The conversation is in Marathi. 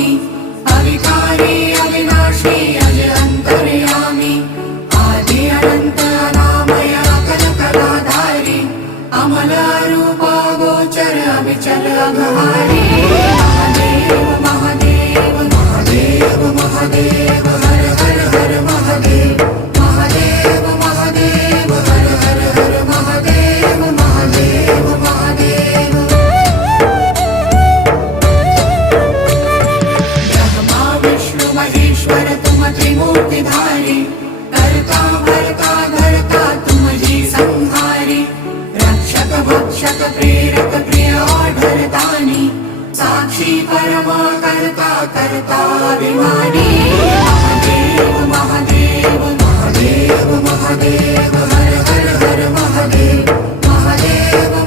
स्वामी अविकारी अविनाशी अज अंतर्यामी आदि अनंत अनामय अकल कलाधारी अमल रूप गोचर अविचल अघहारी महादेव महादेव महादेव महादेव हर हर हर महादेव महादेव महादेव हर हर हर महादेव महादेव महादेव ब्रह्मा विष्णु महेश्वर तुम त्रिमूर्तिधारी करता भरता धरता तुम जी संहारी रक्षक भक्षक